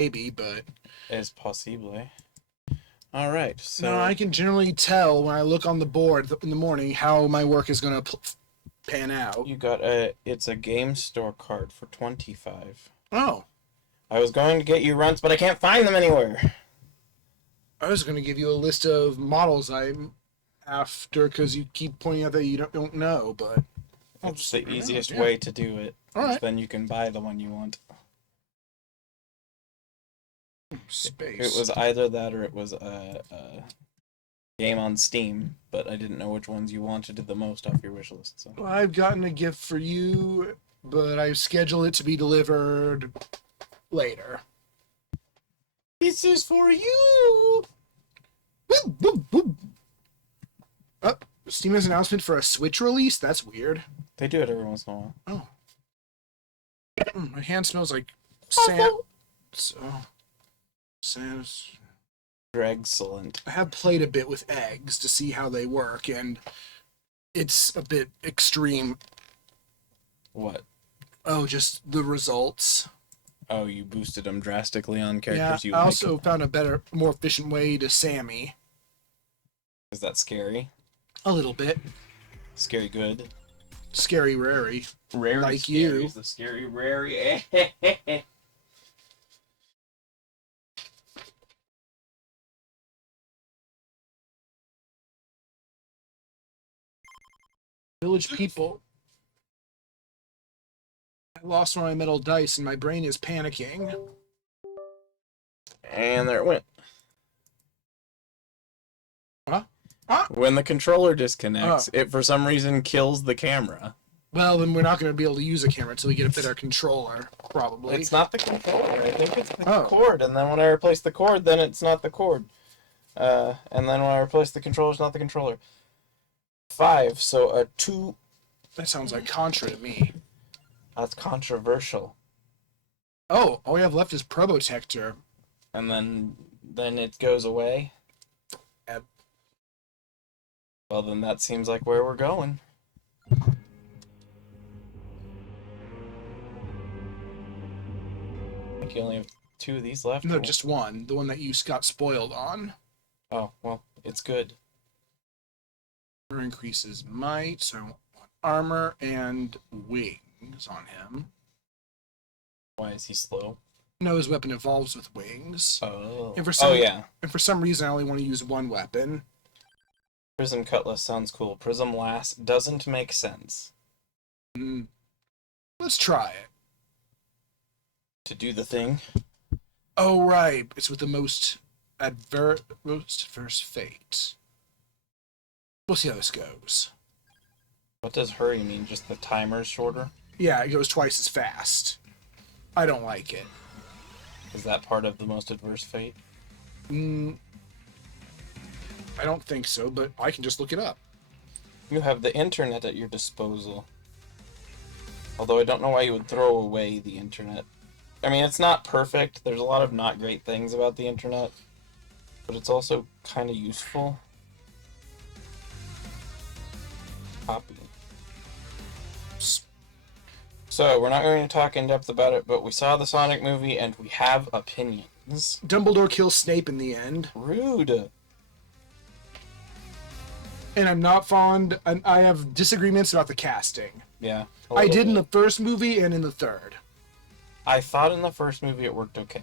maybe, but Es posible. All right, so no, I can generally tell when I look on the board in the morning how my work is going to pan out. you got it's a game store card for 25. Oh, I was going to get you runts, but I can't find them anywhere. I was going to give you a list of models I'm after because you keep pointing out that you don't know, but It's the easiest yeah. way to do it. All right. Then you can buy the one you want. Space. It was either that or it was a game on Steam, but I didn't know which ones you wanted the most off your wish list. So. Well, I've gotten a gift for you, but I've scheduled it to be delivered later. This is for you! Woo, woo, woo. Oh, Steam has an announcement for a Switch release? That's weird. They do it every once in a while. Oh. My hand smells like sand. So, They're excellent. I have played a bit with eggs to see how they work, and it's a bit extreme. What? Oh, just the results. Oh, you boosted them drastically on Yeah, characters you I like. also found a better, more efficient way to Sammy. Is that scary? A little bit. Scary good? Scary rary. Rarely Like scary you. is the scary rary. Village people. I lost one of my metal dice and my brain is panicking. And there it went. Huh? Huh? When the controller disconnects, Oh. it for some reason kills the camera. Well, then we're not going to be able to use a camera until we get a better controller, probably. It's not the controller. I think it's the Oh. cord. And then when I replace the cord, then it's not the cord. And then when I replace the controller, it's not the controller. 5, so a 2. That sounds like Contra to me. That's controversial. Oh, all we have left is Probotector. And then it goes away. Yep. Well, then that seems like where we're going. I think you only have 2 of these left. No, just one. The one that you got spoiled on. Oh, well, it's good. Increases might, so I want armor and wings on him. Why is he slow? No, his weapon evolves with wings. Oh. And for some, Oh, yeah. And for some reason, I only want to use one weapon. Prism Cutlass sounds cool. Prism Lass doesn't make sense. Let's try it. To do the thing. Oh, right. It's with the most adverse fate. We'll see how this goes. What does hurry mean? Just the timer's shorter? Yeah, it goes twice as fast. I don't like it. Is that part of the most adverse fate? I don't think so, but I can just look it up. You have the internet at your disposal. Although I don't know why you would throw away the internet. I mean, it's not perfect. There's a lot of not great things about the internet. But it's also kind of useful. Copy. So, we're not going to talk in depth about it, but we saw the Sonic movie and we have opinions. Dumbledore kills Snape in the end. Rude. And I'm not fond, and I have disagreements about the casting. Yeah. I did in the first movie and in the third. I thought in the first movie it worked okay.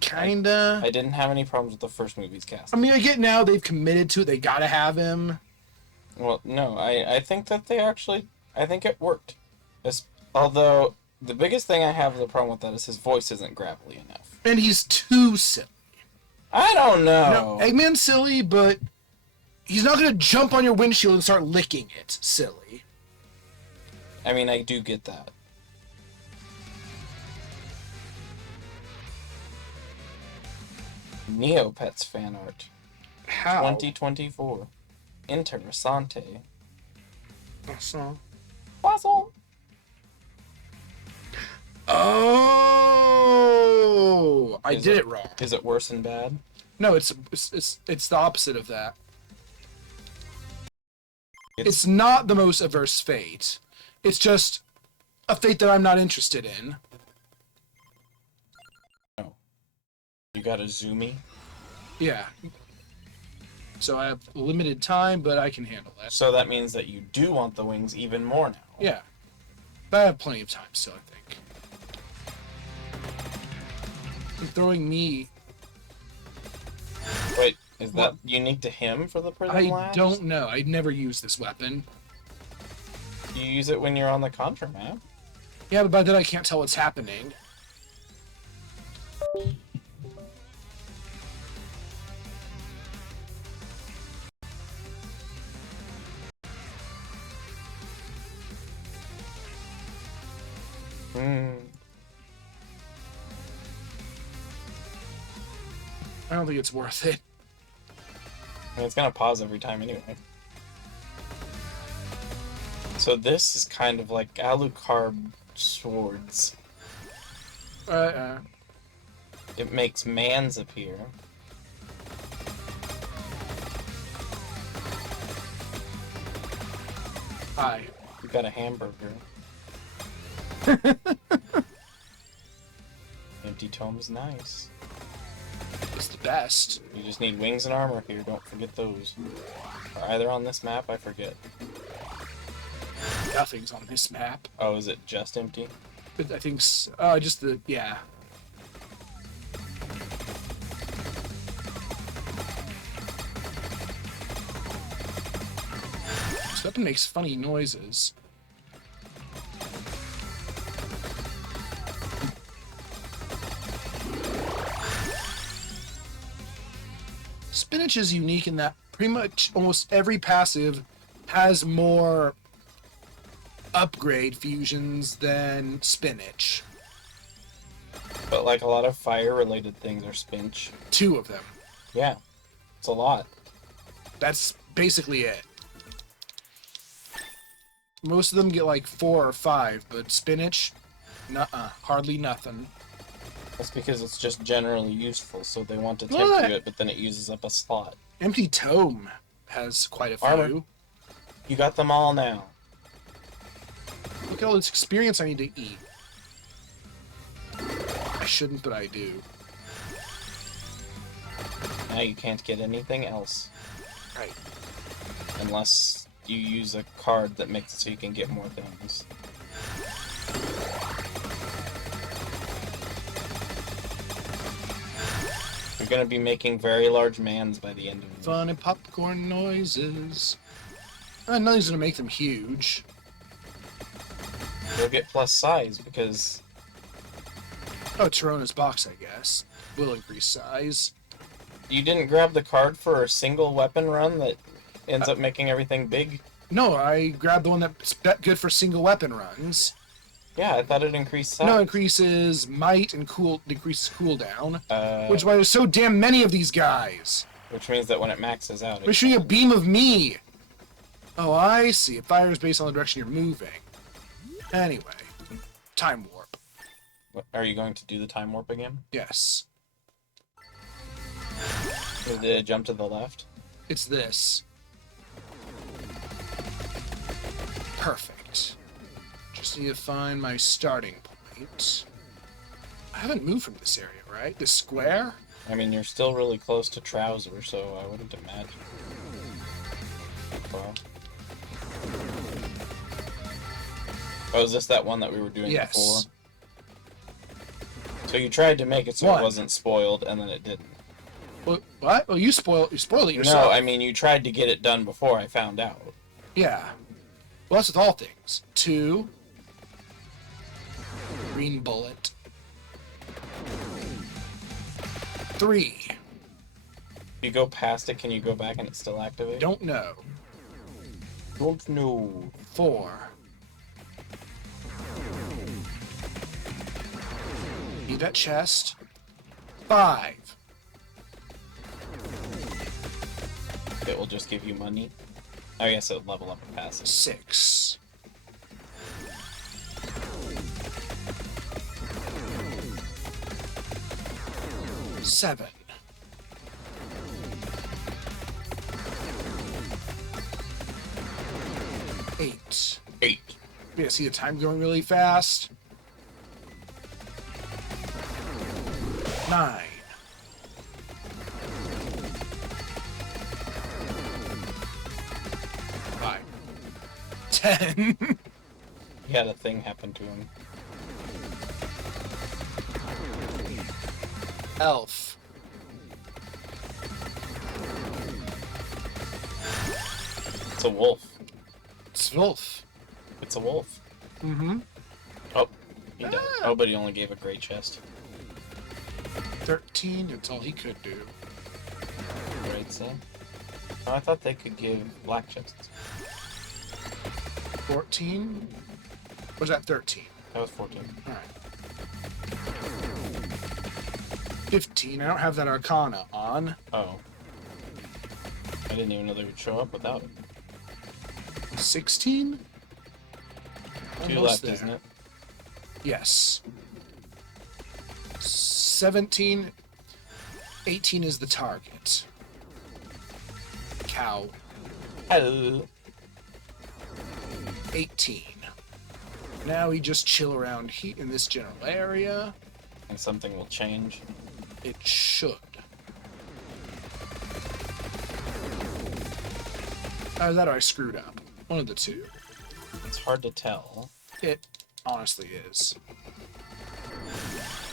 Kinda. I didn't have any problems with the first movie's cast. I mean, I get now they've committed to it. They gotta have him. Well, no, I think that they actually... I think it worked. Although, the biggest thing I have the problem with that is his voice isn't gravelly enough. And he's too silly. I don't know. No, Eggman's silly, but he's not gonna jump on your windshield and start licking it. Silly. I mean, I do get that. Neopets fan art. How? 2024. Interessante. So. Puzzle. Oh, I did it wrong. Is it worse and bad? No, it's the opposite of that. It's not the most averse fate. It's just a fate that I'm not interested in. No. You got a Zoomy? Yeah. So I have limited time, but I can handle that. So that means that you do want the wings even more now. Yeah. But I have plenty of time still, I think. You're throwing me. Wait, is that unique to him for the Prism I Lash? don't know. I never use this weapon. You use it when you're on the Contra map. Yeah, but by then I can't tell what's happening. I don't think it's worth it. And it's gonna pause every time anyway. So this is kind of like Alucard swords. It makes mans appear. Hi. You got a hamburger. Empty tome's nice. It's the best. You just need wings and armor here, don't forget those. Or either on this map, I forget. Nothing's on this map. Oh, is it just empty? But I think just the yeah. This weapon makes funny noises. Spinach is unique in that pretty much almost every passive has more upgrade fusions than Spinach. But like a lot of fire-related things are spinch. 2 of them. Yeah, it's a lot. That's basically it. Most of them get like 4 or 5, but Spinach, nuh-uh, hardly nothing. That's because it's just generally useful, so they want to tempt What? you it, but then it uses up a slot. Empty Tome has quite a few. Armor. You got them all now. Look at all this experience I need to eat. I shouldn't, but I do. Now you can't get anything else. Right. Unless you use a card that makes it so you can get more things. You're gonna be making very large mans by the end of this. Fun and popcorn noises. Nothing's gonna make them huge. You'll get plus size because Oh, Tirona's box, I guess. Will increase size. you didn't grab the card for a single weapon run that ends up making everything big. No, I grabbed the one that's good for single weapon runs. Yeah, I thought it increased size. No, increases might and decreases cooldown. which Which is why there's so damn many of these guys. means that when it maxes out, We're shooting a beam of me. Oh, I see. It fires based on the direction you're moving. Anyway, time warp. Are you going to do the time warp again? Yes, Did it jump to the left? it's this. Perfect. Just need to find my starting point. I haven't moved from this area, right? This square? I mean, you're still really close to Trouser, so I wouldn't imagine. Well. Oh, is this that one that we were doing Yes. before? So you tried to make it so What? it wasn't spoiled, and then it didn't. What? Well, you spoiled it yourself. No, I mean, you tried to get it done before I found out. Yeah. Well, that's with all things. 2. Green bullet. 3. If you go past it, can you go back and it's still activated? Don't know. Don't know. 4. Need that chest. 5. It will just give you money. I guess it'll level up and pass it. 6. 7. 8. 8. Yeah, see the time going really fast. 9. 10. He had a thing happen to him. Elf. It's a wolf. It's Wolf. It's a wolf. Mm-hmm. Oh, he died. Ah. Oh, but he only gave a great chest. 13, that's all he could do. Right, so. Oh, I thought they could give black chests. 14? Was that 13? That was 14. Alright. 15, I don't have that Arcana on. Oh. I didn't even know they would show up without it. 16? Two Almost left, there. isn't it? Yes. 17. 18 is the target. Cow. Hello. 18. Now we just chill around in this general area. And something will change. It should. That or I screwed up. One of the two. It's hard to tell. It honestly is.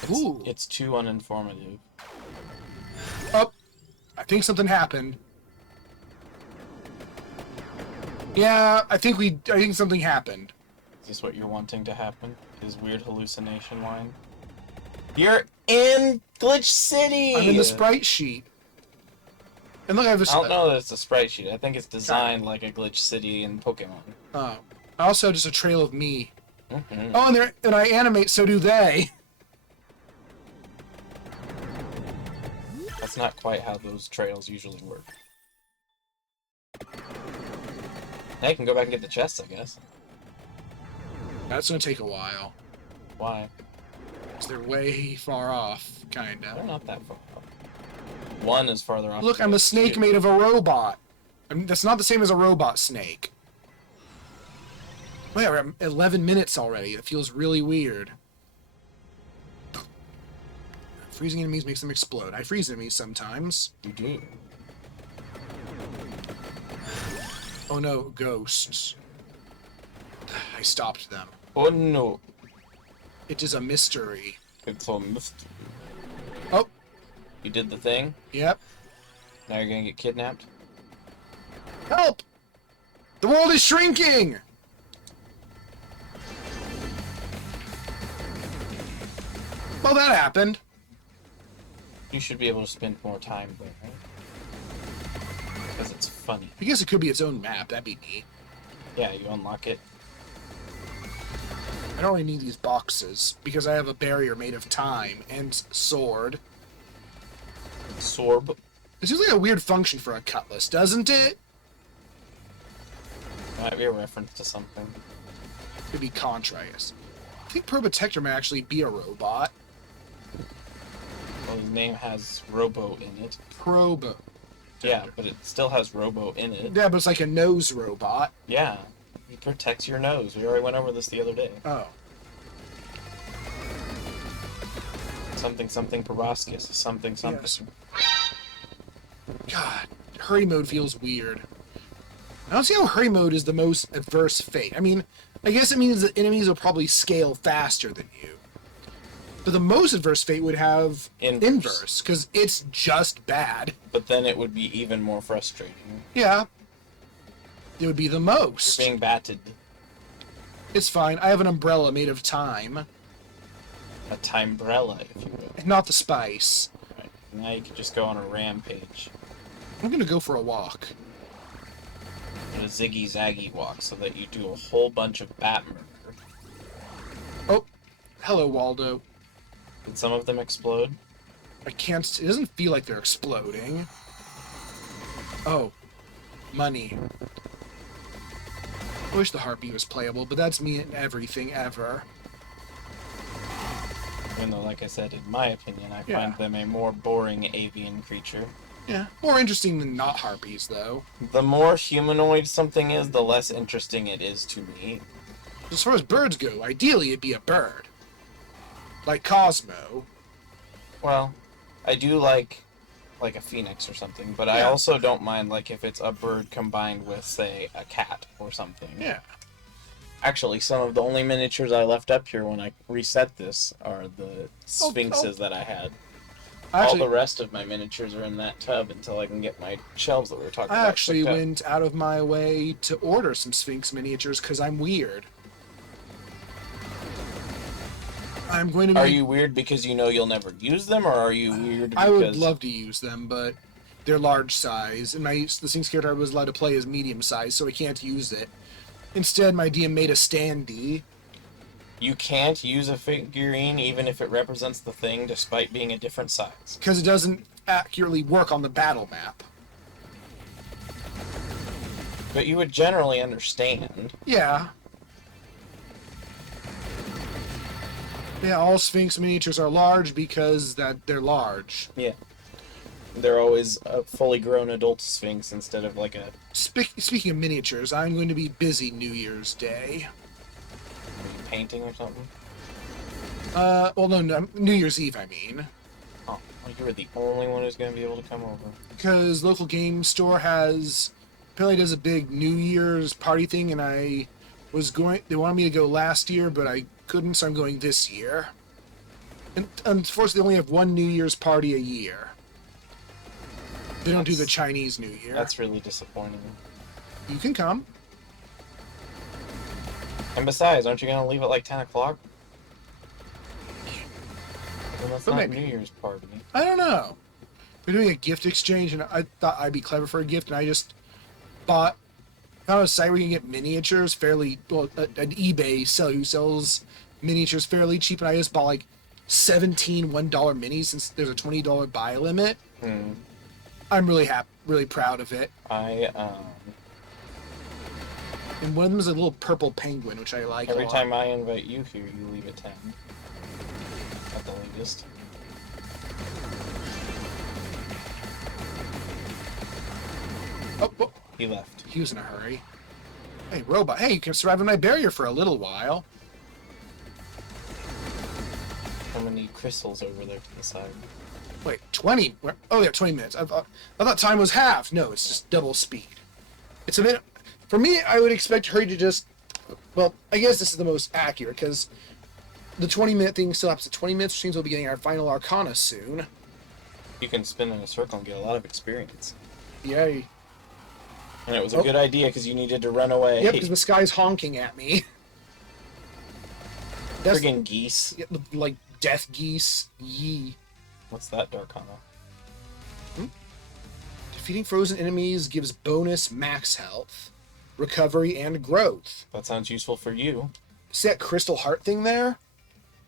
It's, Ooh. it's too uninformative. Oh, I think something happened. Yeah, I think something happened. Is this what you're wanting to happen? His weird hallucination line? You're in Glitch City! I'm in the sprite sheet. And look, I have a... I don't know that it's a sprite sheet. I think it's designed like a Glitch City in Pokemon. Oh. I also have just a trail of me. Mm-hmm. Oh, and I animate, so do they. That's not quite how those trails usually work. Now you can go back and get the chests, I guess. That's gonna take a while. Why? 'Cause they're way far off, They're kinda. not that far off. One is farther off. Look, than I'm the a snake two. made of a robot. I mean, that's not the same as a robot snake. Wait, we're at 11 minutes already. It feels really weird. Freezing enemies makes them explode. I freeze enemies sometimes. You do. Oh no, ghosts. I stopped them. Oh no. It is a mystery. It's a mystery. Oh, You did the thing. yep. Now you're gonna get kidnapped. Help! The world is shrinking! Well, that happened. You should be able to spend more time there, right? Because it's funny. I guess it could be its own map. That'd be neat. Yeah, you unlock it. I don't really need these boxes because I have a barrier made of time and sword. Sorb. It seems like a weird function for a cutlass, doesn't it? Might be a reference to something. Could be Contrast. I think Probotector might actually be a robot. Well, his name has Robo in it. Probo. Yeah, but it still has Robo in it. Yeah, but it's like a nose robot. Yeah. He protects your nose. We already went over this the other day. Oh. Something something proboscis. Something something. Yes. God, hurry mode feels weird. I don't see how hurry mode is the most adverse fate. I mean, I guess it means that enemies will probably scale faster than you. But the most adverse fate would have Inverse. because it's just bad. But then it would be even more frustrating. Yeah. It would be the most. You're being batted. It's fine. I have an umbrella made of time. A timebrella, if you will. Not the spice. Right. Now you can just go on a rampage. I'm gonna go for a walk. And a ziggy zaggy walk so that you do a whole bunch of bat murder. Oh, hello, Waldo. Did some of them explode? I can't... It doesn't feel like they're exploding. Oh. Money. I wish the Harpy was playable, but that's me in everything ever. Even though, like I said, in my opinion, I Yeah. find them a more boring avian creature. Yeah. More interesting than not Harpies, though. The more humanoid something is, the less interesting it is to me. As far as birds go, ideally it'd be a bird. Like Cosmo. Well, I do like a phoenix or something, but I Yeah. also don't mind like if it's a bird combined with, say, a cat or something. Yeah. Actually, some of the only miniatures I left up here when I reset this are the Oh, sphinxes that I had. Actually, All the rest of my miniatures are in that tub until I can get my shelves that we were talking I about. actually picked up. went out of my way to order some Sphinx miniatures because I'm weird. I'm going to be... Are you weird because you know you'll never use them, or are you weird because... I would love to use them, but they're large size, and the Sphinx character I was allowed to play is medium size, so I can't use it. Instead, my DM made a standee. You can't use a figurine even if it represents the thing, despite being a different size. Because it doesn't accurately work on the battle map. But you would generally understand. Yeah. Yeah, all Sphinx miniatures are large because they're large. Yeah. They're always a fully grown adult Sphinx instead of like a... Speaking of miniatures, I'm going to be busy New Year's Day. painting or something. Well, no, New Year's Eve, I mean. Oh, well, you were the only one who's going to be able to come over. Because local game store apparently does a big New Year's party thing, and they wanted me to go last year, but I couldn't, so I'm going this year. And unfortunately, they only have one New Year's party a year. They don't do the Chinese New Year. That's really disappointing. You can come. And besides, aren't you going to leave at like 10 o'clock? Well, that's But not maybe. New Year's party. I don't know. They're doing a gift exchange, and I thought I'd be clever for a gift, and I just found a site where you can get miniatures fairly, well, an eBay seller who sells miniatures fairly cheap, and I just bought like 17 $1 minis since there's a $20 buy limit. I'm really happy, really proud of it. And one of them is a little purple penguin, which I like every a lot. time I invite you here, you leave at 10. At the latest. Oh, He left. he was in a hurry. Hey, robot. Hey, you can survive in my barrier for a little while. How many crystals over there to the side? Wait, 20? Oh, yeah, 20 minutes. I thought time was half. No, it's just double speed. It's a minute. For me, I would expect her to just... Well, I guess this is the most accurate, because the 20-minute thing still happens at 20 minutes, which means we'll be getting our final Arcana soon. You can spin in a circle and get a lot of experience. Yeah. And it was a good idea because you needed to run away. Yep, because the sky's honking at me. That's Friggin' geese. like death geese. Yee. What's that, Darkana? Defeating frozen enemies gives bonus max health, recovery, and growth. That sounds useful for you. See that crystal heart thing there?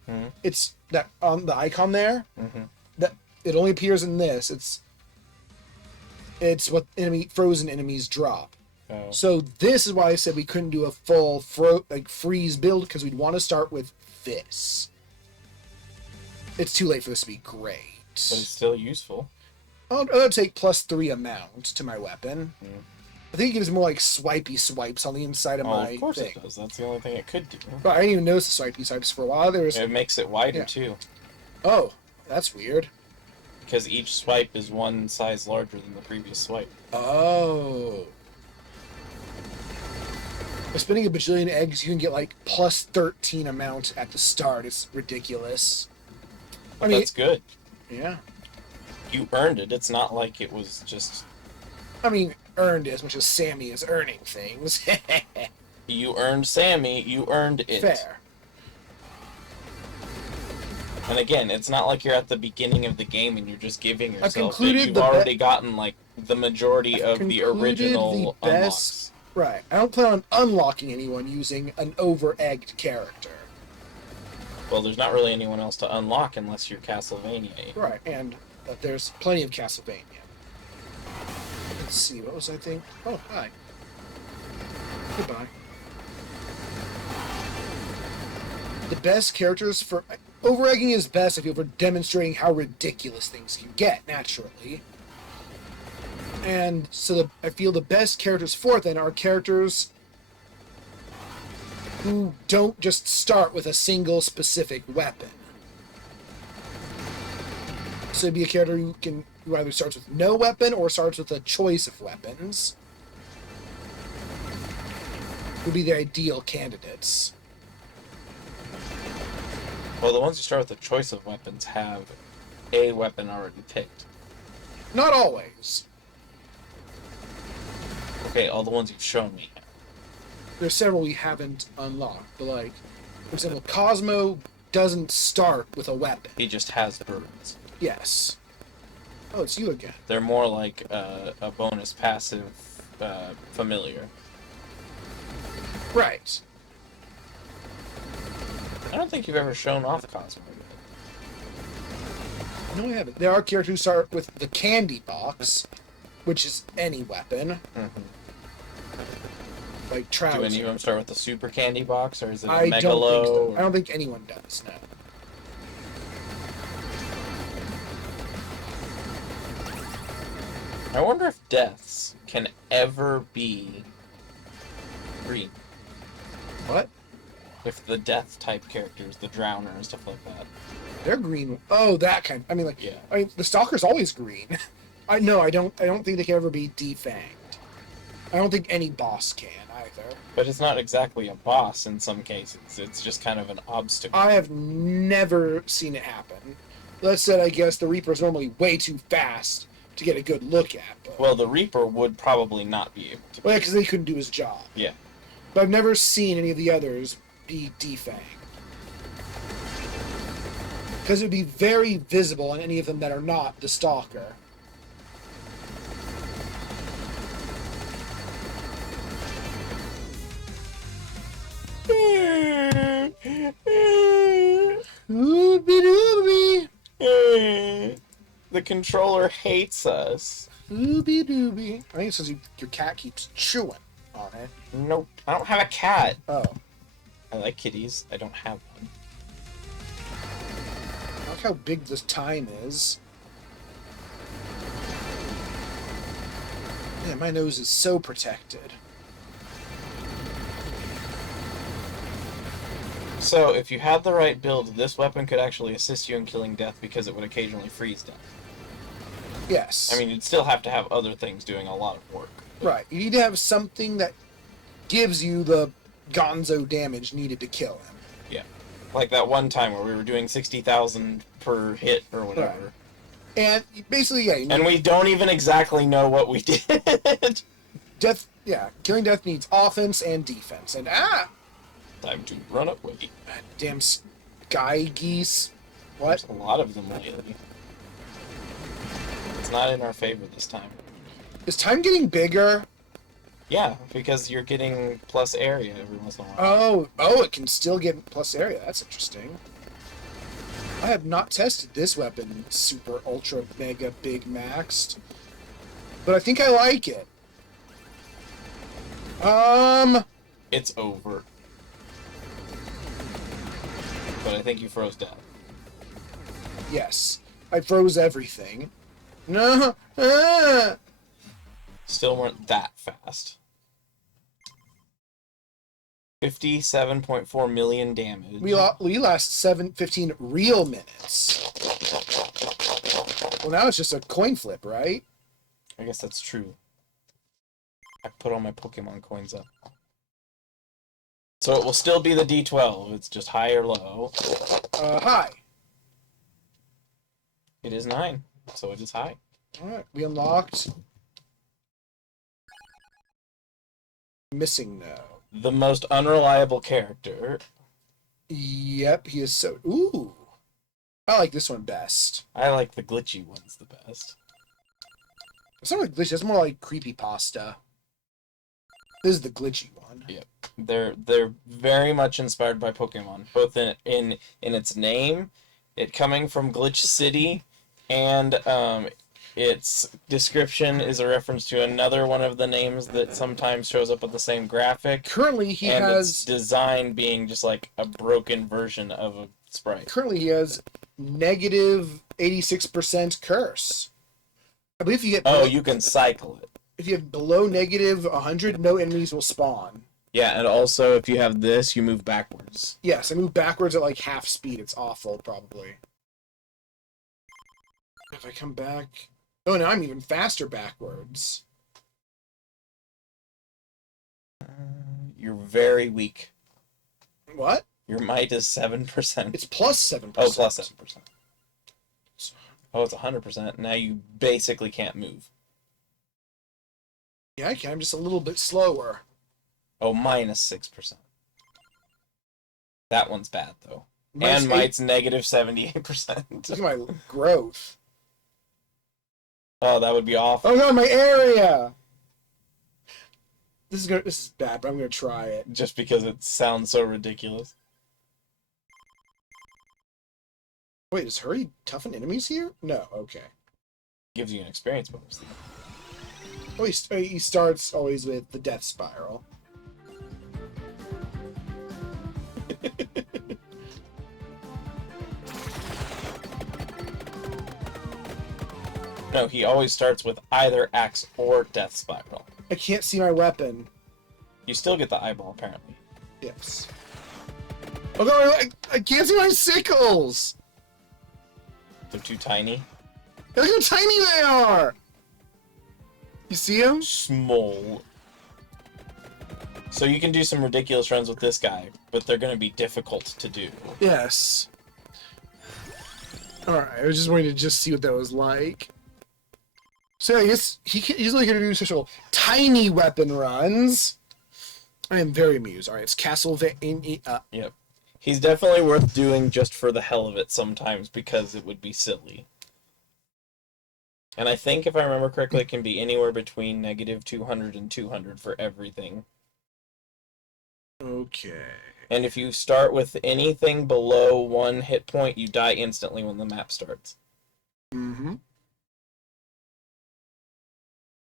Mhm. It's that on the icon there. Mm-hmm. That it only appears in this. It's what frozen enemies drop. Oh. So this is why I said we couldn't do a full freeze build, because we'd want to start with this. It's too late for this to be great. But it's still useful. I'll take +3 amount to my weapon. Mm. I think it gives more like swipey swipes on the inside of my Of course thing. it does. That's the only thing it could do. But I didn't even notice the swipey swipes for a while. It makes it wider Yeah. too. Oh, that's weird. Because each swipe is one size larger than the previous swipe. Oh. By spinning a bajillion eggs, you can get like +13 amount at the start. It's ridiculous. But that's good. Yeah. You earned it. It's not like it was just... I mean, earned as much as Sammy is earning things. You earned Sammy, you earned it. Fair. And again, it's not like you're at the beginning of the game and you're just giving yourself it. concluded You've the already gotten like the majority of the concluded original the best- unlocks. Right. I don't plan on unlocking anyone using an over-egged character. Well, there's not really anyone else to unlock unless you're Castlevania. Right, and there's plenty of Castlevania. Let's see, what was I think? Oh, hi. Goodbye. The best characters for... Over-egging is best, I feel, for demonstrating how ridiculous things can get, naturally. And so I feel the best characters for it, then, are characters who don't just start with a single specific weapon. So it'd be a character who either starts with no weapon or starts with a choice of weapons. would be the ideal candidates. Well, the ones you start with the choice of weapons have a weapon already picked. Not always. Okay, all the ones you've shown me. There's several we haven't unlocked, but like, for example, Cosmo doesn't start with a weapon. He just has birds. Yes. Oh, it's you again. They're more like a bonus passive familiar. Right. I don't think you've ever shown off Cosmo yet. No, I haven't. There are characters who start with the candy box, which is any weapon. Mm-hmm. Like Trouser. Do any of them start with the super candy box, or is it a I Megalo? don't think so. or- I don't think anyone does, no. I wonder if deaths can ever be green. What? If the death type characters, the drowner and stuff like that. They're green. Oh, that kind. I mean, like, Yeah. I mean, the Stalker's always green. I don't think they can ever be defanged. I don't think any boss can either. But it's not exactly a boss in some cases. It's just kind of an obstacle. I have never seen it happen. That said, I guess the Reaper's normally way too fast to get a good look at. But, Well, the Reaper would probably not be able to. well, yeah, because they couldn't do his job. Yeah. But I've never seen any of the others be defanged. Because it would be very visible on any of them that are not the Stalker. Ooby dooby. The controller hates us. Ooby dooby. I think it says your cat keeps chewing on it. Nope. I don't have a cat. Oh. I like kitties. I don't have one. Look how big this time is. Yeah, my nose is so protected. So, if you had the right build, this weapon could actually assist you in killing death because it would occasionally freeze death. Yes. I mean, you'd still have to have other things doing a lot of work. right. You need to have something that gives you the gonzo damage needed to kill him. Yeah. Like that one time where we were doing 60,000 per hit or whatever. Right. And basically, yeah, you need And we don't even exactly know what we did. death. Yeah, killing death needs offense and defense. And Time to run away. damn sky geese. What? There's a lot of them lately. It's not in our favor this time. Is time getting bigger? Yeah, because you're getting plus area every once in a while. Oh, it can still get plus area. That's interesting. I have not tested this weapon super ultra mega big maxed, but I think I like it. It's over. But I think you froze death. Yes, I froze everything. No, Still weren't that fast. 57.4 million damage. we lasted 15 real minutes. Well, now it's just a coin flip, right? I guess that's true. I put all my Pokemon coins up. So it will still be the D12. It's just high or low. Hi. It is 9, so it is high. All right, we unlocked. Missing now. The most unreliable character. Yep, he is so. Ooh, I like this one best. I like the glitchy ones the best. It's not like glitchy. It's more like creepypasta. This is the glitchy one. Yep. They're very much inspired by Pokemon, both in its name, it coming from Glitch City, and its description is a reference to another one of the names that sometimes shows up with the same graphic. Currently, he And has. its design being just like a broken version of a sprite. Currently, he has negative 86% curse. I believe if you get. Oh, you can cycle it. If you have below negative 100, no enemies will spawn. Yeah, and also if you have this, you move backwards. Yes, I move backwards at like half speed. It's awful, probably. If I come back. Oh, now I'm even faster backwards. You're very weak. What? Your might is 7%. It's plus 7%. Oh, plus 7%. Oh, it's 100%. Now you basically can't move. Yeah, I can. I'm just a little bit slower. Oh, minus 6%. That one's bad, though. Minus And might's negative 78%. Look at my growth. Oh, that would be awful. Oh no, my area! This is bad, but I'm gonna try it. Just because it sounds so ridiculous. Wait, does Hurry toughen enemies here? No, okay. Gives you an experience bonus. Oh, he starts always with the death spiral. No, he always starts with either axe or death spiral. I can't see my weapon. You still get the eyeball, apparently. Yes. Oh no, I can't see my sickles! They're too tiny. Look how tiny they are! You see them? Small. So you can do some ridiculous runs with this guy, but they're going to be difficult to do. Yes. Alright, I was just wanting to just see what that was like. So I guess he's only going to do special tiny weapon runs. I am very amused. Alright, it's Castlevania. Yep. He's definitely worth doing just for the hell of it sometimes, because it would be silly. And I think, if I remember correctly, it can be anywhere between negative 200 and 200 for everything. Okay. And if you start with anything below 1 hit point, you die instantly when the map starts. Mm-hmm.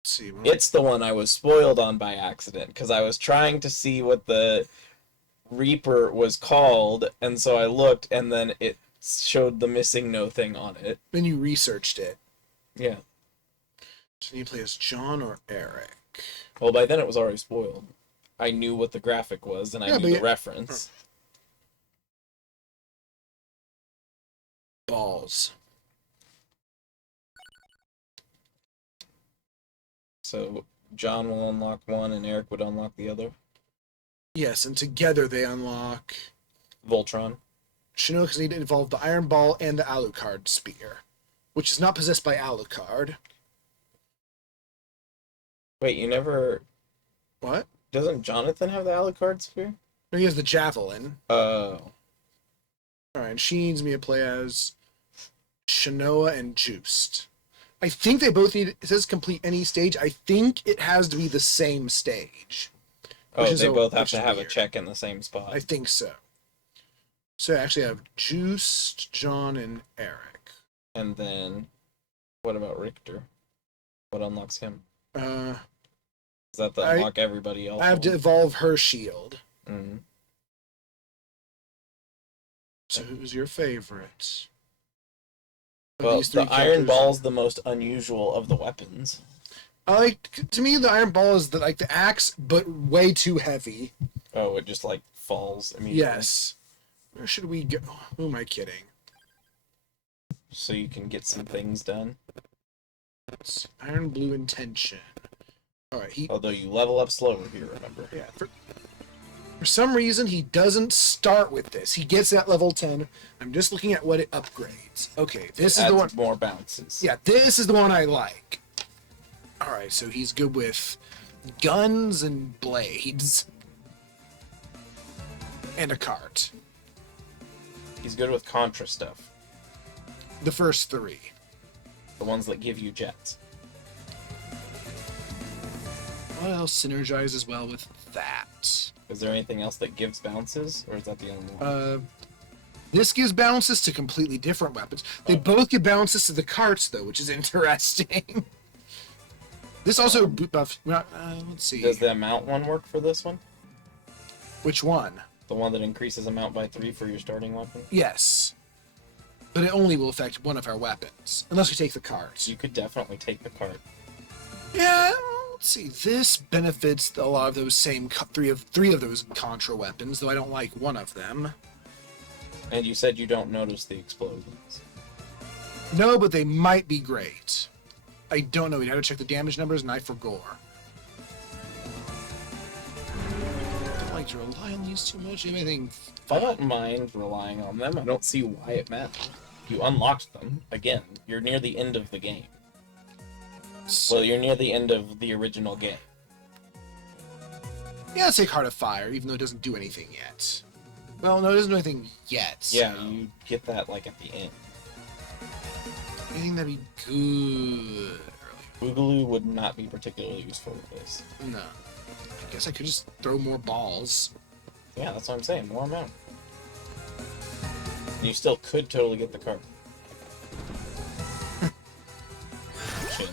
Let's see. It's the one I was spoiled on by accident, because I was trying to see what the Reaper was called, and so I looked, and then it showed the missing no thing on it. Then you researched it. Yeah. So you play as John or Eric? Well, by then it was already spoiled. I knew what the graphic was, and I knew the reference. Balls. So John will unlock one, and Eric would unlock the other. Yes, and together they unlock... Voltron. Shinnok's need to involve the Iron Ball and the Alucard Spear, which is not possessed by Alucard. Wait, you never... What? Doesn't Jonathan have the Alucard Spear? No, he has the Javelin. Oh. Alright, and she needs me to play as Shinoa and Juiced. I think they both need... It says complete any stage. I think it has to be the same stage. Oh, they both have to have a check in the same spot. I think so. So I actually have Juiced, John, and Eric. And then, what about Richter? What unlocks him? Is that the unlock everybody else? I have to evolve her shield. Mm-hmm. So who's your favorite? Well, the Iron Ball's the most unusual of the weapons. To me, the Iron Ball is the axe, but way too heavy. Oh, it just falls immediately. Yes. Where should we go? Who am I kidding? So you can get some things done. Iron Blue Intention. Alright, Although you level up slower here, remember. Yeah, for some reason, he doesn't start with this. He gets at level 10. I'm just looking at what it upgrades. Okay, this is the one... more bounces. Yeah, this is the one I like. Alright, so he's good with guns and blades. And a cart. He's good with Contra stuff. The first 3. The ones that give you jets. What else synergizes well with that? Is there anything else that gives bounces, or is that the only one? This gives bounces to completely different weapons. They both give bounces to the carts, though, which is interesting. This also buffs... let's see. Does the amount one work for this one? Which one? The one that increases amount by 3 for your starting weapon? Yes. But it only will affect one of our weapons. Unless we take the carts. You could definitely take the cart. Yeah, let's see. This benefits a lot of those same... Three of those Contra weapons, though I don't like one of them. And you said you don't notice the explosions. No, but they might be great. I don't know. We'd have to check the damage numbers, and I forgot. like to rely on these too much. Do you have anything? If I don't mind relying on them, I don't see why it matters. You unlocked them. Again, you're near the end of the game. Well, you're near the end of the original game. Yeah, let's take Heart of Fire, even though it doesn't do anything yet. Well, no, it doesn't do anything yet. Yeah, so. you get that, like, at the end. Anything that'd be good. Boogaloo would not be particularly useful with this. No. I guess I could just throw more balls. Yeah, that's what I'm saying. More amount. And you still could totally get the card. Chin.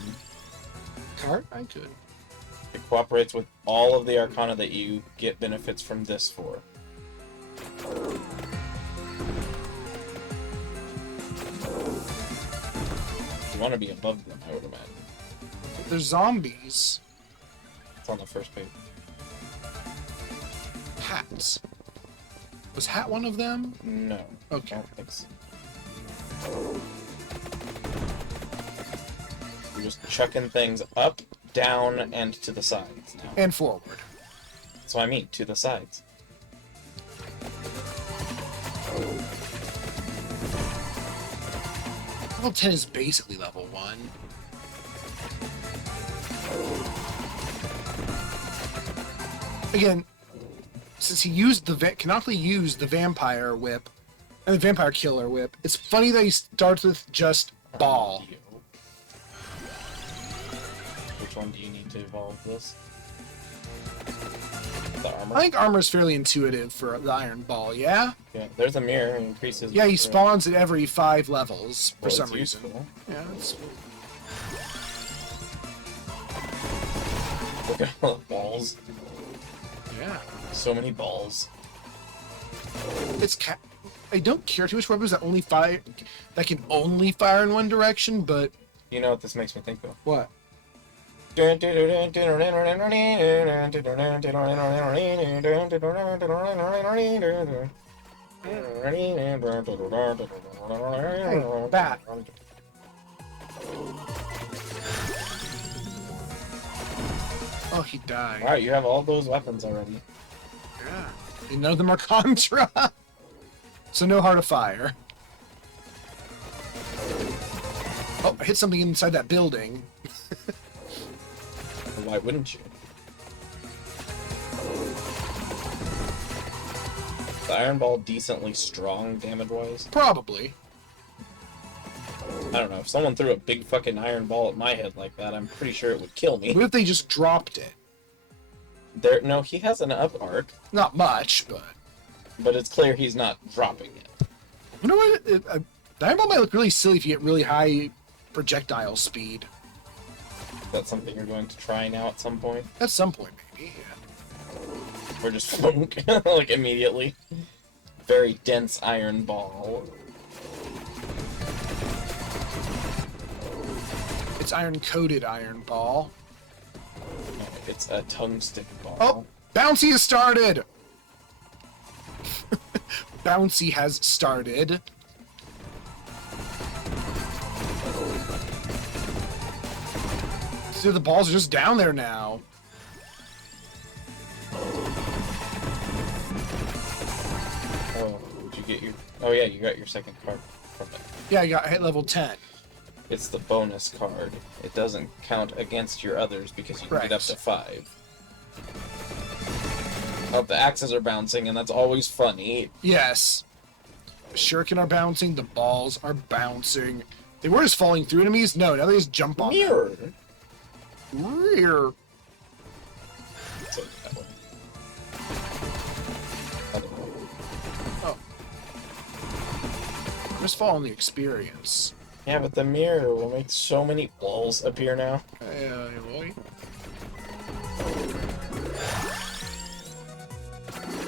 Cart? I could. It cooperates with all of the Arcana that you get benefits from this for. You want to be above them, I would imagine. They're zombies. It's on the first page. Hats. Was Hat one of them? No. Okay. I don't think so. You're just chucking things up, down, and to the sides now. And forward. That's what I mean, to the sides. Level 10 is basically level 1. Again, since he used the canonically used the vampire whip and the vampire killer whip, it's funny that he starts with just ball. Which one do you need to evolve this? The armor? I think armor is fairly intuitive for the Iron Ball, yeah? Yeah, there's a mirror, it increases... Yeah, he the- spawns at every 5 levels for Well, some it's reason. useful. Yeah, that's... Look at all the balls. Yeah. So many balls. It's I don't care too much for weapons that only fire that can only fire in one direction, but You know what this makes me think of? what? Hey, bat. Oh, he died. Wow, you have all those weapons already. Yeah. And none of them are Contra. So no Heart of Fire. Oh, I hit something inside that building. Why wouldn't you? The Iron Ball decently strong damage-wise? Probably. I don't know. If someone threw a big fucking iron ball at my head like that, I'm pretty sure it would kill me. What if they just dropped it? No, he has an up arc, Not much, but it's clear he's not dropping it. you know what? The Iron Ball might look really silly if you get really high projectile speed. That's something you're going to try now at some point? At some point, maybe. Or just flunk, like immediately. Very dense iron ball. It's iron-coated Iron Ball. No, it's a tungsten ball. Oh, Bouncy has started! Bouncy has started. See, the balls are just down there now. Oh, did you get your... Oh yeah, you got your second card from it. Yeah, I hit level 10. It's the bonus card. It doesn't count against your others because you can get up Correct. to 5. Oh, the axes are bouncing, and that's always funny. Yes. The shuriken are bouncing, the balls are bouncing. They were just falling through enemies? No, now they just jump on Mirror! them. Rear. So, that way. I don't know. Oh. Just fall on the experience. Yeah, but the mirror will make so many balls appear now. Boy.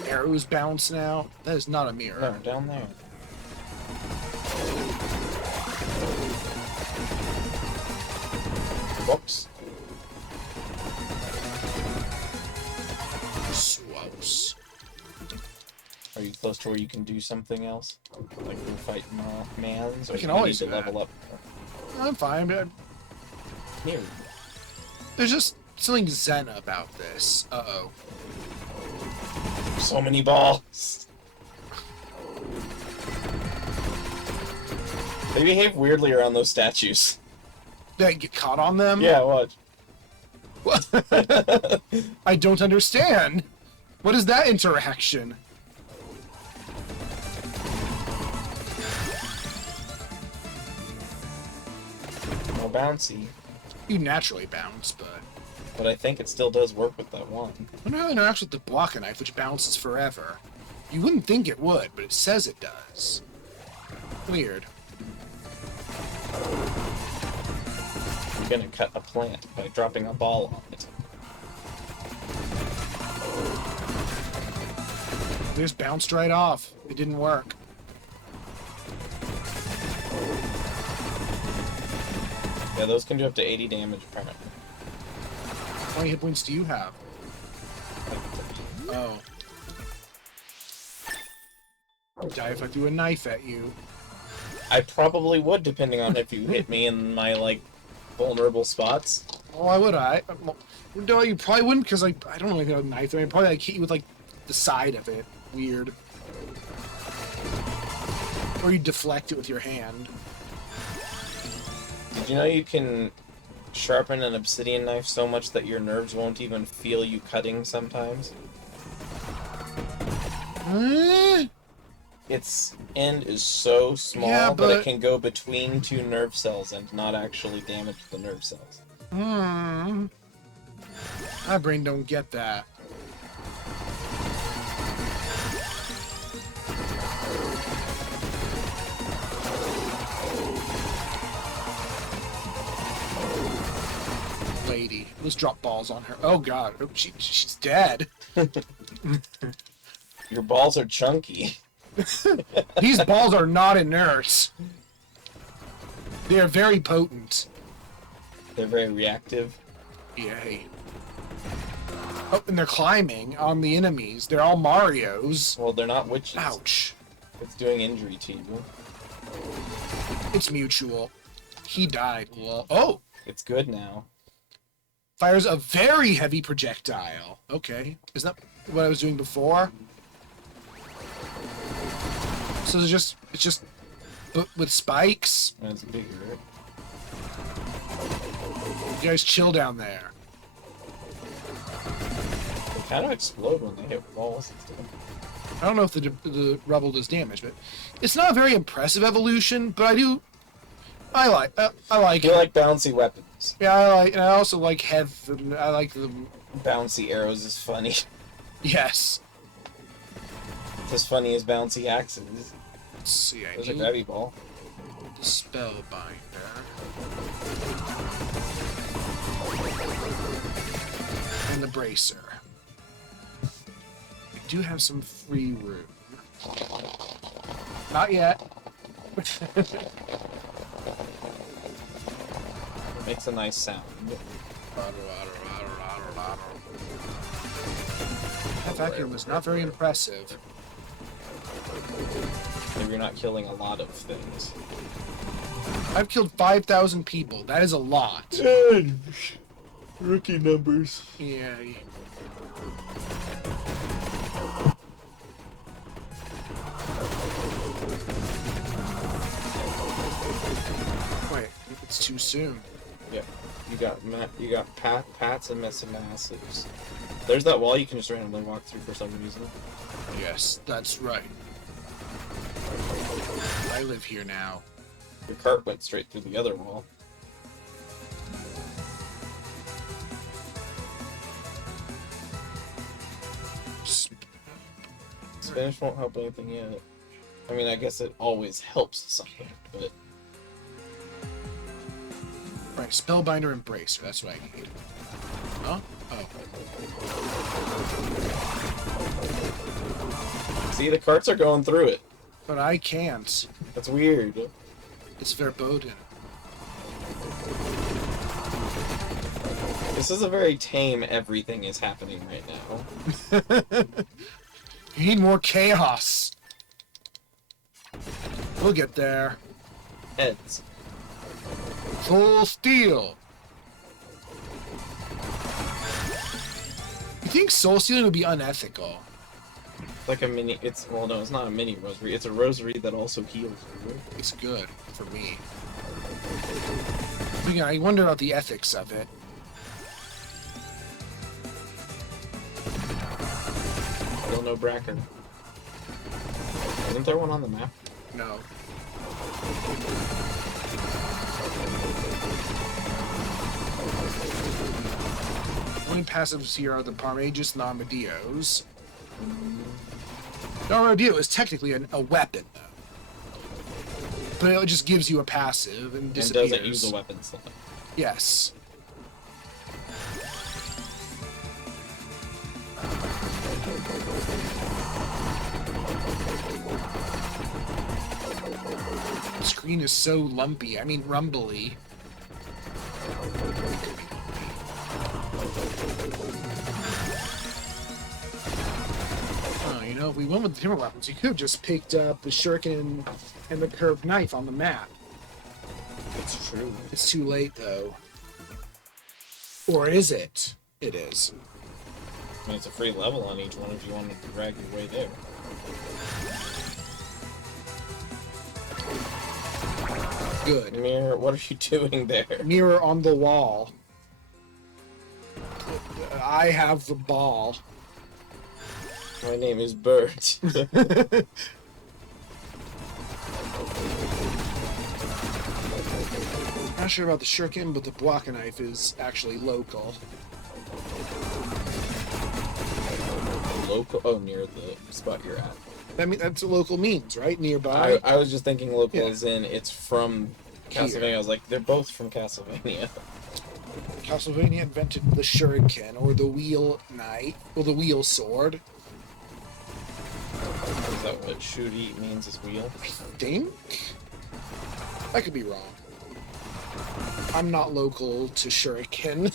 Arrows bounce now. That is not a mirror. No, down there. Whoops. Swouse. Are you close to where you can do something else? Like go fight mans? Or We can do you always need to do that. level up? I'm fine, but Mirror. there's just something zen about this. Uh-oh. So many balls. They behave weirdly around those statues. Did I get caught on them? Yeah, watch. I don't understand. What is that interaction? More bouncy. You naturally bounce, But I think it still does work with that one. I wonder how it interacts with the block knife, which bounces forever. You wouldn't think it would, but it says it does. Weird. You're gonna cut a plant by dropping a ball on it. They just bounced right off. It didn't work. Yeah, those can do up to 80 damage apparently. How many hit points do you have? Oh. I'd die if I threw a knife at you. I probably would, depending on if you hit me in my, like, vulnerable spots. Oh, why would I? No, you probably wouldn't, because I don't know anything about a knife. I mean, probably like hit you with like the side of it. Weird. Or you deflect it with your hand. Did you know you can sharpen an obsidian knife so much that your nerves won't even feel you cutting sometimes? Its end is so small Yeah, that it but- can go between two nerve cells and not actually damage the nerve cells. My brain don't get that. Lady, let's drop balls on her. Oh god, oh, she's dead. Your balls are chunky. These balls are not inert. They are very potent. They're very reactive. Yay. Oh, and they're climbing on the enemies. They're all Marios. Well, they're not witches. Ouch. It's doing injury to you. It's mutual. He died. Well, oh! It's good now. Fires a very heavy projectile. Okay. Isn't that what I was doing before? So it's just but with spikes? And it's bigger. You guys chill down there. They kind of explode when they hit walls and stuff. I don't know if the rubble does damage, but it's not a very impressive evolution, but I like You it. like bouncy weapons. Yeah, and I also like heaven. I like the Bouncy arrows is funny. yes. It's as funny as bouncy axes. Let's see. I There's a need grabby ball. the spellbinder and the bracer. I do have some free room. Not yet. It makes a nice sound. That vacuum was not very impressive. Maybe you're not killing a lot of things. I've killed 5,000 people. That is a lot. 10! Rookie numbers. Yeah. Wait, it's too soon. Yeah. You got Pats and Massives. There's that wall you can just randomly walk through for some reason. Yes, that's right. I live here now. Your cart went straight through the other wall. Spanish won't help anything yet. I mean, I guess it always helps something, but Right, Spellbinder and Bracer, that's what I need. Huh? Oh. see, the carts are going through it. But I can't. That's weird. It's verboten. This is a very tame everything is happening right now. You need more chaos. We'll get there. Heads. Full steel. You think soul stealing would be unethical? It's like a mini. Well, no, it's not a mini rosary. It's a rosary that also heals. It's good for me. But yeah, I wonder about the ethics of it. Still no Bracker. Isn't there one on the map? No. Only passives here are the Parmagus and Armadillos. The Armadillo is technically a weapon, though. But it just gives you a passive and And disappears. doesn't use a weapon slot. Yes. The screen is so lumpy. I mean, rumbly. Oh, you know, if we went with the different weapons, you could have just picked up the shuriken and the curved knife on the map. It's true. It's too late, though. Or is it? It is. I mean, it's a free level on each one if you want to drag your way there. Good. Mirror, what are you doing there? Mirror on the wall. I have the ball. My name is Bert. Not sure about the shuriken, but the block knife is actually local. Local? Oh, near the spot you're at. That's what local means, right? Nearby. I was just thinking local Yeah. as in it's from Castlevania. Here. I was like, they're both from Castlevania. Castlevania invented the shuriken, or the wheel knife, or the wheel sword. Is that what shuri means, is wheel? I think? I could be wrong. I'm not local to shuriken.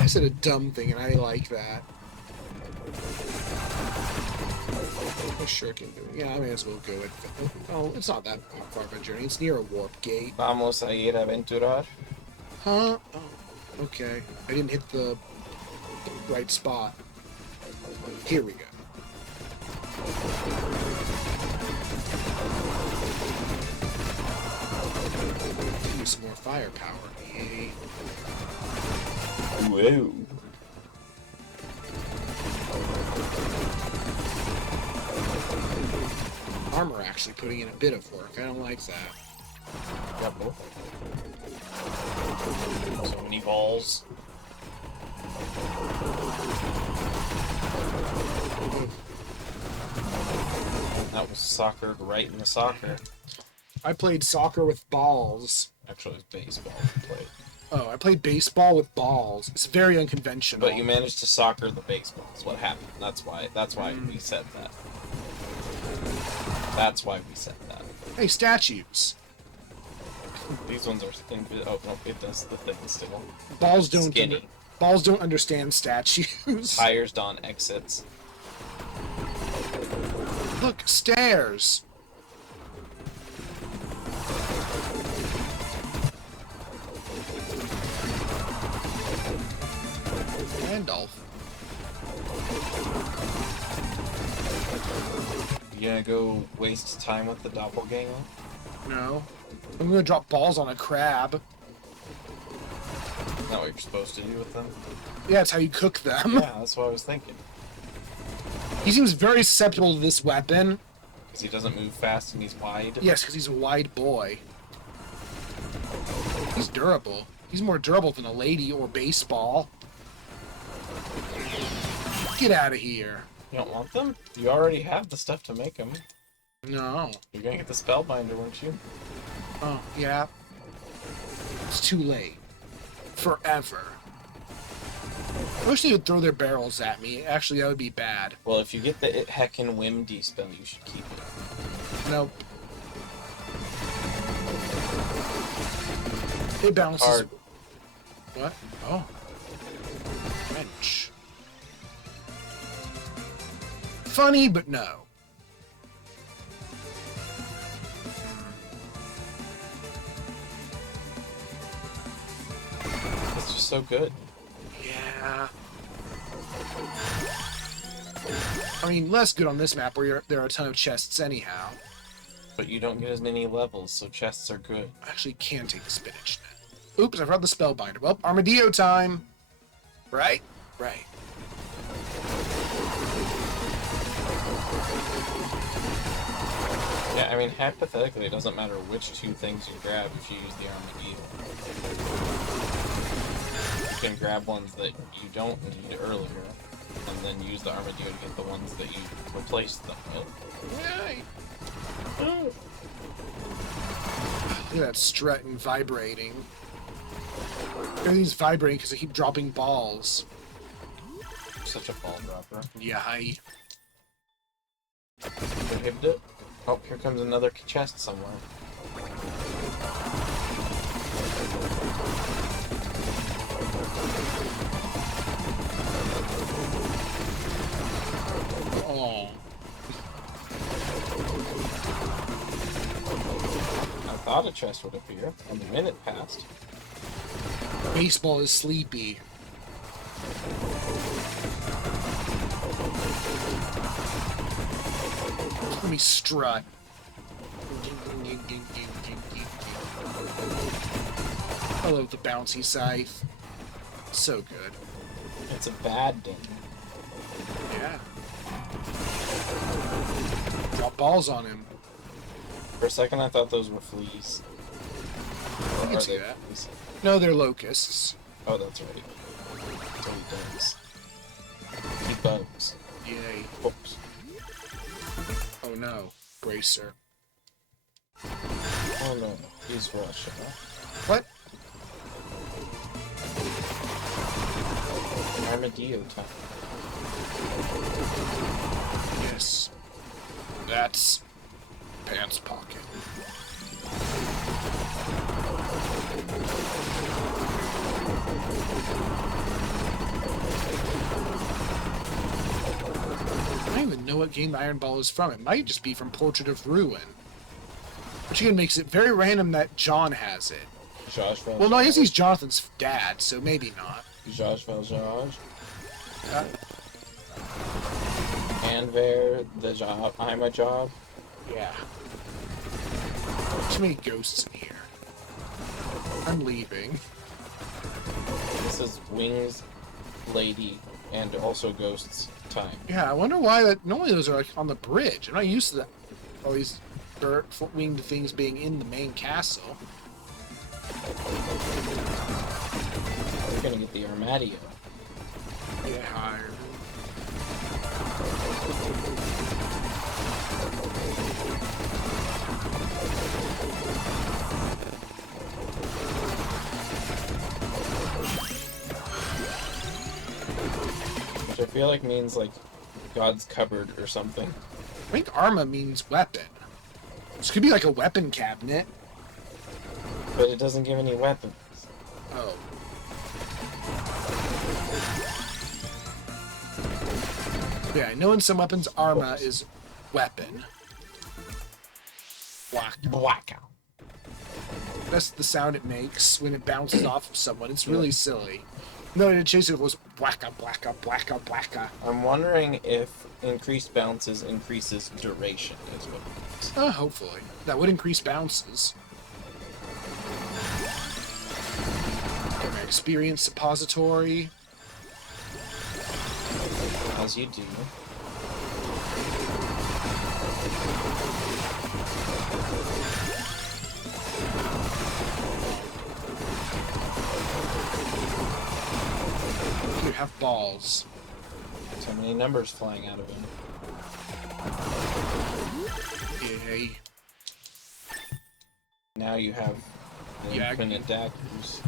I said a dumb thing, and I like that. What's shuriken doing? Yeah, I may as well go with it. Oh, it's not that far of a journey. It's near a warp gate. Vamos a ir a aventurar. Huh? Oh, okay. I didn't hit the right spot. Here we go. Use some more firepower. Yay. Whoa. Armor actually putting in a bit of work. I don't like that. Got both. So many balls. That was soccer right in the soccer. I played soccer with balls. Actually, it was baseball we played. Oh, I played baseball with balls. It's very unconventional. But you managed to soccer the baseball. Is what happened. That's why we said that. That's why we said that. Hey, statues. These ones are oh no, it does the thing still. Balls don't. Skinny. Balls don't understand statues. Tires on exits. Look, stairs. Randolph. You gonna go waste time with the doppelganger? No. I'm gonna drop balls on a crab. Isn't that what you're supposed to do with them? Yeah, it's how you cook them. Yeah, that's what I was thinking. He seems very susceptible to this weapon. Because he doesn't move fast and he's wide. Yes, because he's a wide boy. He's durable. He's more durable than a lady or baseball. Get out of here. You don't want them? You already have the stuff to make them. No. You're gonna get the spellbinder, weren't you? Oh, yeah. It's too late. Forever. I wish they would throw their barrels at me. Actually, that would be bad. Well, if you get the Heckin' Whim D-spell, you should keep it. Nope. It bounces. Hard. What? Oh. Wrench. Funny, but no. It's just so good. Yeah. I mean, less good on this map where there are a ton of chests anyhow. But you don't get as many levels, so chests are good. I actually can take the spinach now. Oops, I forgot the spellbinder. Well, Armadillo time. Right? Right. Yeah, I mean, hypothetically, it doesn't matter which two things you grab if you use the Armadillo. You can grab ones that you don't need earlier, and then use the Armadillo to get the ones that you replaced them with. Yay! Look at that strutting vibrating. Everything's vibrating because I keep dropping balls. Such a ball dropper. Yay. Prohibited it? Oh, here comes another chest somewhere. Oh. I thought a chest would appear, and the minute passed. Baseball is sleepy. Let me strut. I love the bouncy scythe. So good. It's a bad ding. Yeah. Drop balls on him. For a second, I thought those were fleas. I can Are see they that. fleas? No, they're locusts. Oh, that's right. So he does. He bugs. Yay. Oops. Oh no. Bracer. Oh no, he's Russia. What? Armadillo time. Yes. That's pants pocket. I don't even know what game the Iron Ball is from. It might just be from Portrait of Ruin. Which again makes it very random that John has it. Josh Valjean. Well, no, I guess he's Jonathan's dad, so maybe not. Josh Valjean. Uh, Anver, the job. I'm a job. yeah. Too many ghosts in here. I'm leaving. This is Wings, Lady, and also Ghosts time. Yeah, I wonder why that. Normally those are like on the bridge. I'm not used to that. All these winged things being in the main castle. We're gonna get the Armadillo. Get higher. Which I feel like means like God's cupboard or something. I think Arma means weapon. This could be like a weapon cabinet. But it doesn't give any weapons. Oh. Yeah, I know in some weapons Arma is weapon. Whack. Blackout. That's the sound it makes when it bounces off of someone. It's really silly. No, it chase it was whacka, blacka, blacka, blacka. I'm wondering if increased bounces increases duration is what it means. Hopefully. That would increase bounces. Okay, my experience suppository. As you do. You have balls. So many numbers flying out of him. Yay. Now you have the Yeah, infinite daggers.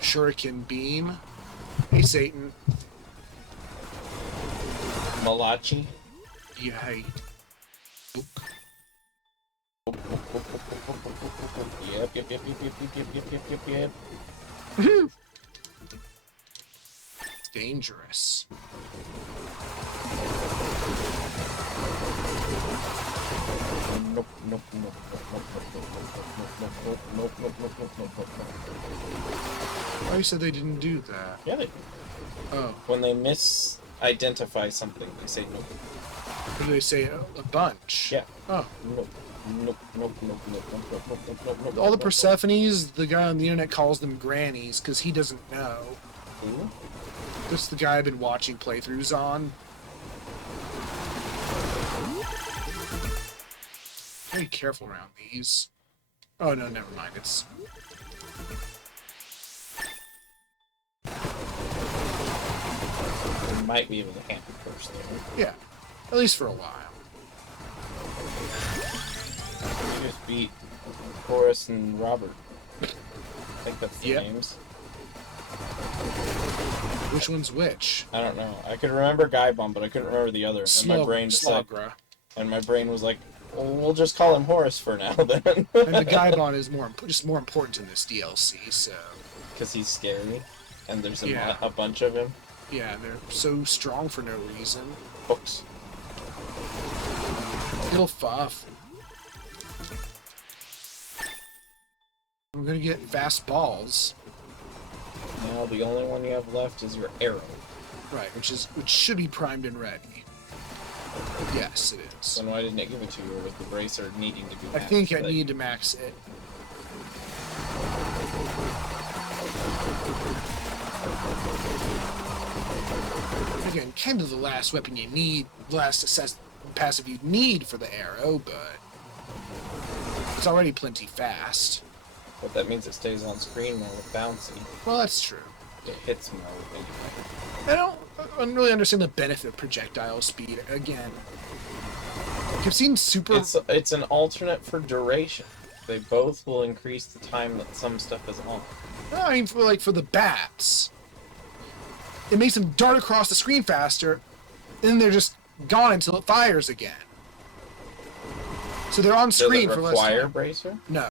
Shuriken beam. Hey, Satan. Malachi. Yay. Oop. Yep, yep, yep, yep, yep, yep, yep, yep, yep, yep. It's dangerous. Nope, nope, nope, nope, nope, nope, nope, nope, nope, nope, nope, nope, nope, nope, nope. Oh, you said they didn't do that. Yeah, they, Oh. when they misidentify something, they say nope. What do they say? A bunch. Yeah. Oh. Nope. Nope. Nope. Nope. Nope. Nope. Nope. Nope. Nope. Nope. Nope. All the nope, Persephones, the guy on the internet calls them grannies because he doesn't know. nope. This is the guy I've been watching playthroughs on. Very careful around these. Oh no, never mind. It's You might be able to handle first there. yeah, at least for a while. You just beat Horace and Robert. I think that's the Yep. names. Which one's which? I don't know. I could remember Guy Bomb, but I couldn't remember the other. And my brain just like, Slogra. and my brain was like, well, we'll just call him Horace for now then. And the Gaibon is just more important in this DLC. So Because he's scary, and there's Yeah. a bunch of him. yeah, they're so strong for no reason. Books. Little fuff. I'm gonna get fast balls. Now the only one you have left is your arrow. Right, which should be primed and ready. Yes, it is. Then why didn't it give it to you, or with the bracer needing to be I think I maxed? need to max it. Again, kind of the last weapon you need, passive you need for the arrow, but it's already plenty fast. But that means it stays on screen more with bouncy. Well, that's true. It hits more anyway. I don't really understand the benefit of projectile speed. Again, I've seen super. It's an alternate for duration. They both will increase the time that some stuff is on. I mean, for the bats, it makes them dart across the screen faster, and then they're just gone until it fires again. So they're on Does screen it for less require time. bracer? No.